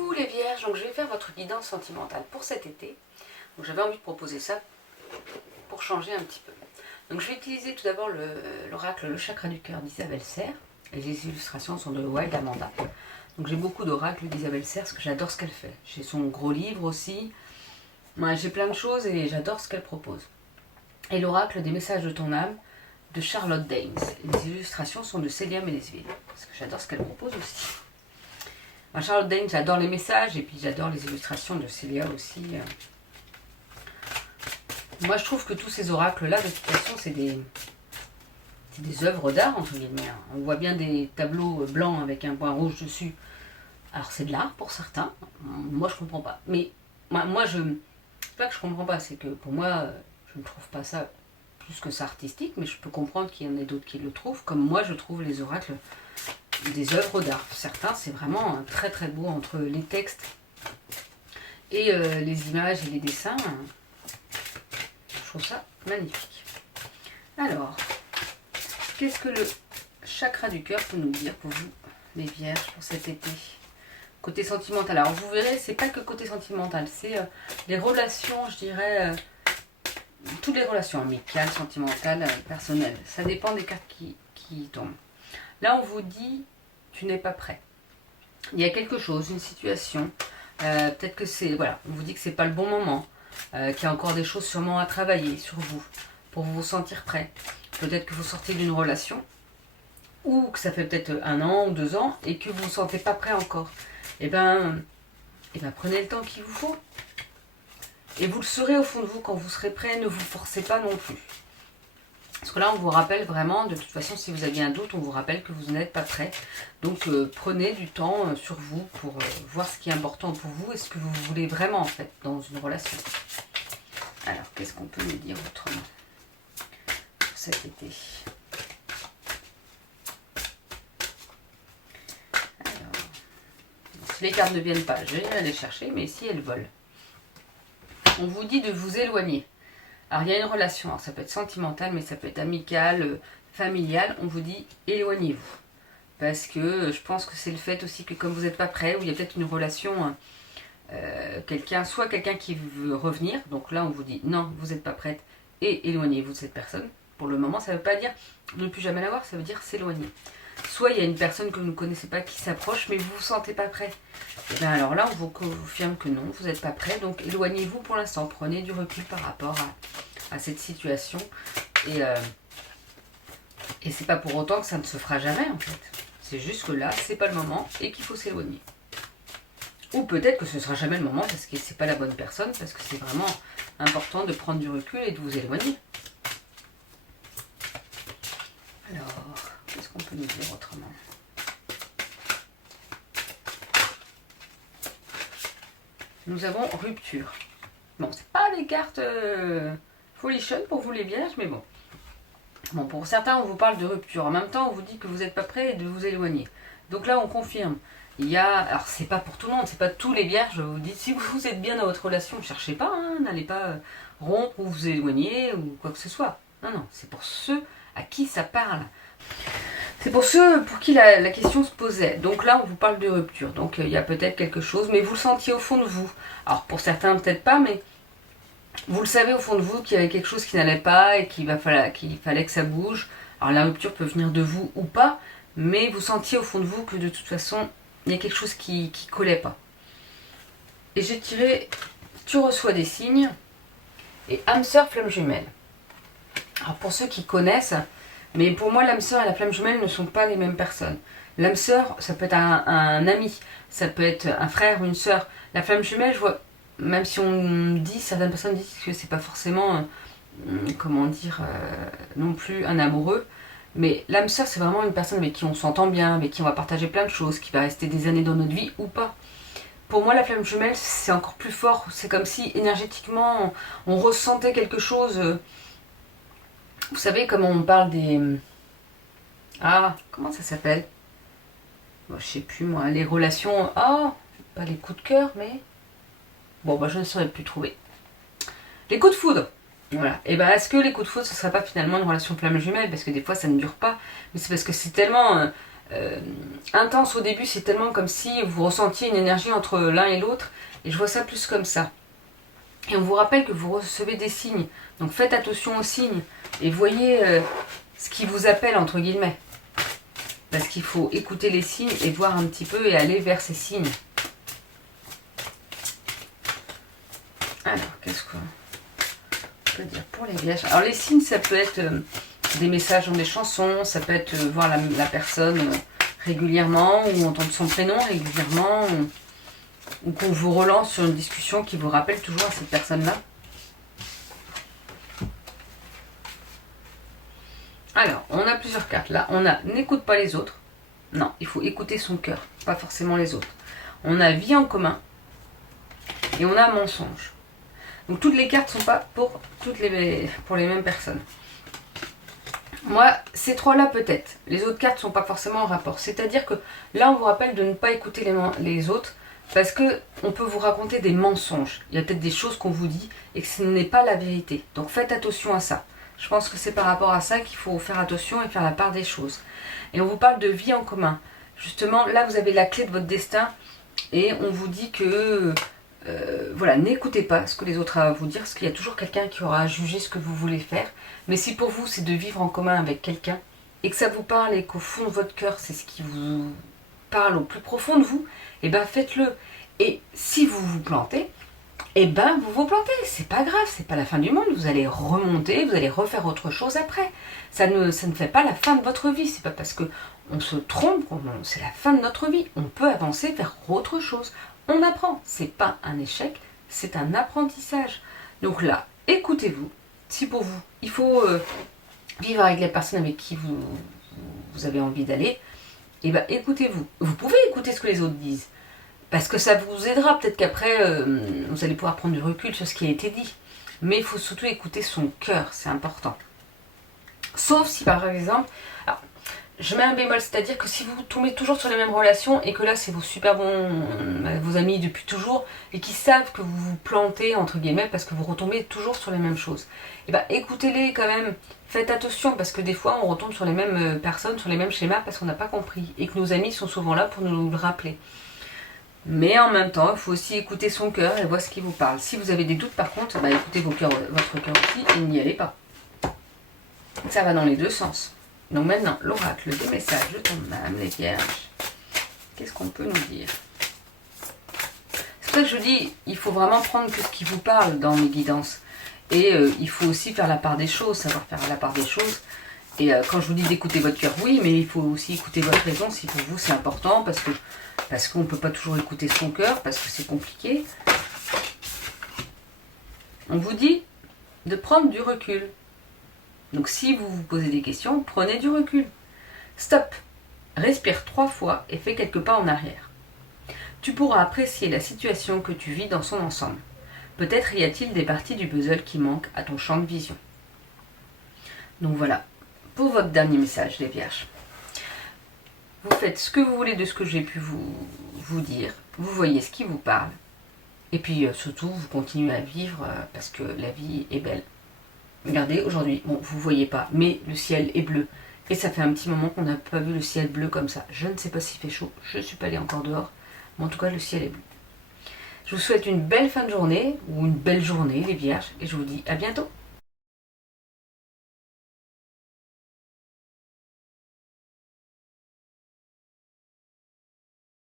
Coucou les vierges, donc je vais faire votre guidance sentimentale pour cet été. Donc j'avais envie de proposer ça pour changer un petit peu. Donc je vais utiliser tout d'abord l'oracle Le Chakra du Cœur d'Isabelle Serre. Et les illustrations sont de Wild Amanda. Donc j'ai beaucoup d'oracles d'Isabelle Serre parce que j'adore ce qu'elle fait. J'ai son gros livre aussi. Moi, j'ai plein de choses et j'adore ce qu'elle propose. Et l'oracle des messages de ton âme de Charlotte Dames. Et les illustrations sont de Célia Ménesville. Parce que j'adore ce qu'elle propose aussi. Charlotte Dames, j'adore les messages et puis j'adore les illustrations de Célia aussi. Moi, je trouve que tous ces oracles-là, de toute façon, c'est des œuvres d'art, entre guillemets. On voit bien des tableaux blancs avec un point rouge dessus. Alors, c'est de l'art pour certains. Moi, je comprends pas. Mais moi c'est pas que je comprends pas, c'est que pour moi, je ne trouve pas ça plus que ça artistique, mais je peux comprendre qu'il y en ait d'autres qui le trouvent, comme moi, je trouve les oracles des œuvres d'art. Certains, c'est vraiment très très beau entre les textes et les images et les dessins. Je trouve ça magnifique. Alors, qu'est-ce que le chakra du cœur peut nous dire pour vous, les vierges, pour cet été? Côté sentimental. Alors, vous verrez, c'est pas que côté sentimental, c'est les relations, je dirais, toutes les relations amicales, sentimentales, personnelles. Ça dépend des cartes qui tombent. Là, on vous dit, tu n'es pas prêt. Il y a quelque chose, une situation. Peut-être que c'est, voilà, on vous dit que c'est pas le bon moment. Qu'il y a encore des choses sûrement à travailler sur vous pour vous sentir prêt. Peut-être que vous sortez d'une relation ou que ça fait peut-être 1 an ou 2 ans et que vous ne vous sentez pas prêt encore. Et ben, prenez le temps qu'il vous faut. Et vous le saurez au fond de vous quand vous serez prêt. Ne vous forcez pas non plus. Parce que là, on vous rappelle vraiment, de toute façon, si vous aviez un doute, on vous rappelle que vous n'êtes pas prêt. Donc, prenez du temps sur vous pour voir ce qui est important pour vous et ce que vous voulez vraiment, en fait, dans une relation. Alors, qu'est-ce qu'on peut nous dire autrement pour cet été? Alors, si les cartes ne viennent pas, je vais aller les chercher, mais si elles volent. On vous dit de vous éloigner. Alors, il y a une relation, alors ça peut être sentimental, mais ça peut être amical, familial. On vous dit éloignez-vous. Parce que je pense que c'est le fait aussi que comme vous n'êtes pas prêt, ou il y a peut-être une relation, soit quelqu'un qui veut revenir. Donc là, on vous dit non, vous n'êtes pas prête et éloignez-vous de cette personne. Pour le moment, ça ne veut pas dire ne plus jamais la voir, ça veut dire s'éloigner. Soit il y a une personne que vous ne connaissez pas qui s'approche, mais vous ne vous sentez pas prêt. Et bien alors là, on vous confirme que non, vous n'êtes pas prêt. Donc éloignez-vous pour l'instant. Prenez du recul par rapport à cette situation. Et c'est pas pour autant que ça ne se fera jamais en fait. C'est juste que là, c'est pas le moment et qu'il faut s'éloigner. Ou peut-être que ce ne sera jamais le moment parce que c'est pas la bonne personne, parce que c'est vraiment important de prendre du recul et de vous éloigner. Alors, qu'est-ce qu'on peut nous dire autrement? Nous avons rupture. Bon, c'est pas des cartes folichonnes pour vous les vierges, mais bon. Bon, pour certains, on vous parle de rupture. En même temps, on vous dit que vous n'êtes pas prêt et de vous éloigner. Donc là, on confirme. Il y a, alors c'est pas pour tout le monde, c'est pas tous les vierges, vous dites si vous êtes bien dans votre relation, ne cherchez pas, hein, n'allez pas rompre ou vous éloigner ou quoi que ce soit. Non, non, c'est pour ceux à qui ça parle. C'est pour ceux pour qui la question se posait. Donc là, on vous parle de rupture. Donc il y a peut-être quelque chose, mais vous le sentiez au fond de vous. Alors pour certains, peut-être pas, mais vous le savez au fond de vous qu'il y avait quelque chose qui n'allait pas et qu'il fallait que ça bouge. Alors la rupture peut venir de vous ou pas, mais vous sentiez au fond de vous que de toute façon, il y a quelque chose qui collait pas. Et j'ai tiré tu reçois des signes et âme sœur flamme jumelle. Alors pour ceux qui connaissent, mais pour moi l'âme sœur et la flamme jumelle ne sont pas les mêmes personnes. L'âme sœur, ça peut être un ami, ça peut être un frère ou une sœur. La flamme jumelle, je vois, même si on dit, certaines personnes disent que c'est pas forcément, comment dire, non plus un amoureux. Mais l'âme sœur, c'est vraiment une personne avec qui on s'entend bien, avec qui on va partager plein de choses, qui va rester des années dans notre vie ou pas. Pour moi, la flamme jumelle, c'est encore plus fort. C'est comme si énergétiquement, on ressentait quelque chose. Vous savez, comme on parle des... Ah, comment ça s'appelle? Bon, je sais plus, moi. Les relations... Ah, pas les coups de cœur, mais... Bon, bah, je ne saurais plus trouver. Les coups de foudre. Voilà. Et ben est-ce que les coups de foudre, ce ne serait pas finalement une relation flamme jumelle? Parce que des fois, ça ne dure pas. Mais c'est parce que c'est tellement intense au début, c'est tellement comme si vous ressentiez une énergie entre l'un et l'autre, et je vois ça plus comme ça. Et on vous rappelle que vous recevez des signes, donc faites attention aux signes, et voyez ce qui vous appelle, entre guillemets. Parce qu'il faut écouter les signes et voir un petit peu et aller vers ces signes. Alors, qu'est-ce qu'on peut dire pour les vierges? Alors, les signes, ça peut être des messages dans des chansons, ça peut être voir la personne régulièrement, ou entendre son prénom régulièrement, ou qu'on vous relance sur une discussion qui vous rappelle toujours à cette personne-là. Alors, on a plusieurs cartes. Là, on a n'écoute pas les autres. Non, il faut écouter son cœur, pas forcément les autres. On a vie en commun. Et on a mensonge. Donc toutes les cartes ne sont pas pour les mêmes personnes. Moi, ces trois-là peut-être. Les autres cartes ne sont pas forcément en rapport. C'est-à-dire que là, on vous rappelle de ne pas écouter les autres parce qu'on peut vous raconter des mensonges. Il y a peut-être des choses qu'on vous dit et que ce n'est pas la vérité. Donc faites attention à ça. Je pense que c'est par rapport à ça qu'il faut faire attention et faire la part des choses. Et on vous parle de vie en commun. Justement, là, vous avez la clé de votre destin et on vous dit que... voilà, n'écoutez pas ce que les autres ont à vous dire, parce qu'il y a toujours quelqu'un qui aura à juger ce que vous voulez faire. Mais si pour vous c'est de vivre en commun avec quelqu'un et que ça vous parle et qu'au fond de votre cœur c'est ce qui vous parle au plus profond de vous, et ben faites-le. Et si vous vous plantez, et ben vous vous plantez, c'est pas grave, c'est pas la fin du monde, vous allez remonter, vous allez refaire autre chose après. Ça ne fait pas la fin de votre vie, c'est pas parce que on se trompe, c'est la fin de notre vie. On peut avancer vers autre chose. On apprend, c'est pas un échec, c'est un apprentissage. Donc là, écoutez-vous. Si pour vous, il faut vivre avec les personnes avec qui vous avez envie d'aller, et ben écoutez-vous. Vous pouvez écouter ce que les autres disent, parce que ça vous aidera. Peut-être qu'après, vous allez pouvoir prendre du recul sur ce qui a été dit. Mais il faut surtout écouter son cœur, c'est important. Sauf si par exemple... Alors, je mets un bémol, c'est-à-dire que si vous tombez toujours sur les mêmes relations et que là c'est vos super bons, vos amis depuis toujours et qui savent que vous vous plantez entre guillemets parce que vous retombez toujours sur les mêmes choses, et ben écoutez-les quand même, faites attention parce que des fois on retombe sur les mêmes personnes, sur les mêmes schémas parce qu'on n'a pas compris et que nos amis sont souvent là pour nous le rappeler. Mais en même temps, il faut aussi écouter son cœur et voir ce qui vous parle. Si vous avez des doutes par contre, bah, écoutez votre cœur aussi et n'y allez pas. Ça va dans les deux sens. Donc maintenant, l'oracle des messages de ton âme, les vierges. Qu'est-ce qu'on peut nous dire? C'est pour ça que je dis, il faut vraiment prendre que ce qui vous parle dans mes guidances. Et il faut aussi faire la part des choses, savoir faire la part des choses. Et quand je vous dis d'écouter votre cœur, oui, mais il faut aussi écouter votre raison si pour vous c'est important, parce qu'on ne peut pas toujours écouter son cœur, parce que c'est compliqué. On vous dit de prendre du recul. Donc si vous vous posez des questions, prenez du recul. Stop. Respire 3 fois et fais quelques pas en arrière. Tu pourras apprécier la situation que tu vis dans son ensemble. Peut-être y a-t-il des parties du puzzle qui manquent à ton champ de vision. Donc voilà, pour votre dernier message, les vierges. Vous faites ce que vous voulez de ce que j'ai pu vous dire. Vous voyez ce qui vous parle. Et puis surtout, vous continuez à vivre parce que la vie est belle. Regardez, aujourd'hui, bon, vous ne voyez pas, mais le ciel est bleu. Et ça fait un petit moment qu'on n'a pas vu le ciel bleu comme ça. Je ne sais pas s'il fait chaud, je ne suis pas allée encore dehors. Mais en tout cas, le ciel est bleu. Je vous souhaite une belle fin de journée, ou une belle journée, les vierges, et je vous dis à bientôt.